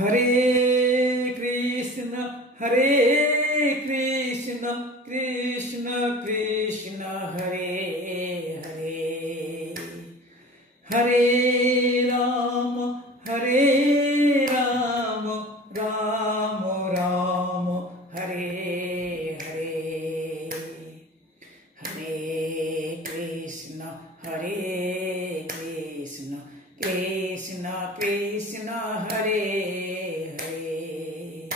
Hare Krishna, Krishna Krishna, Hare Hare. Hare Rama, Rama Rama, Hare Hare. Hare Krishna, Krishna Krishna, Hare Hare.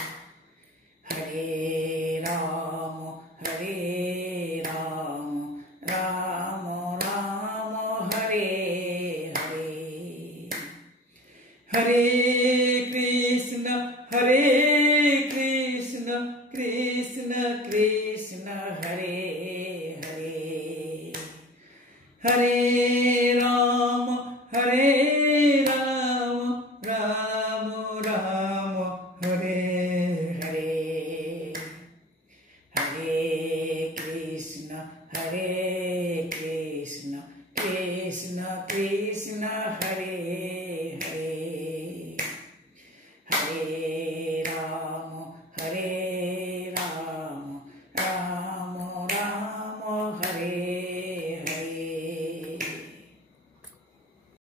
Hare Rama, Rama Rama, Hare Hare. Hare Krishna, Krishna Krishna, Hare Hare. Hare Rama, Rama Rama, Hare Hare. Hare Krishna, Krishna Krishna, Hare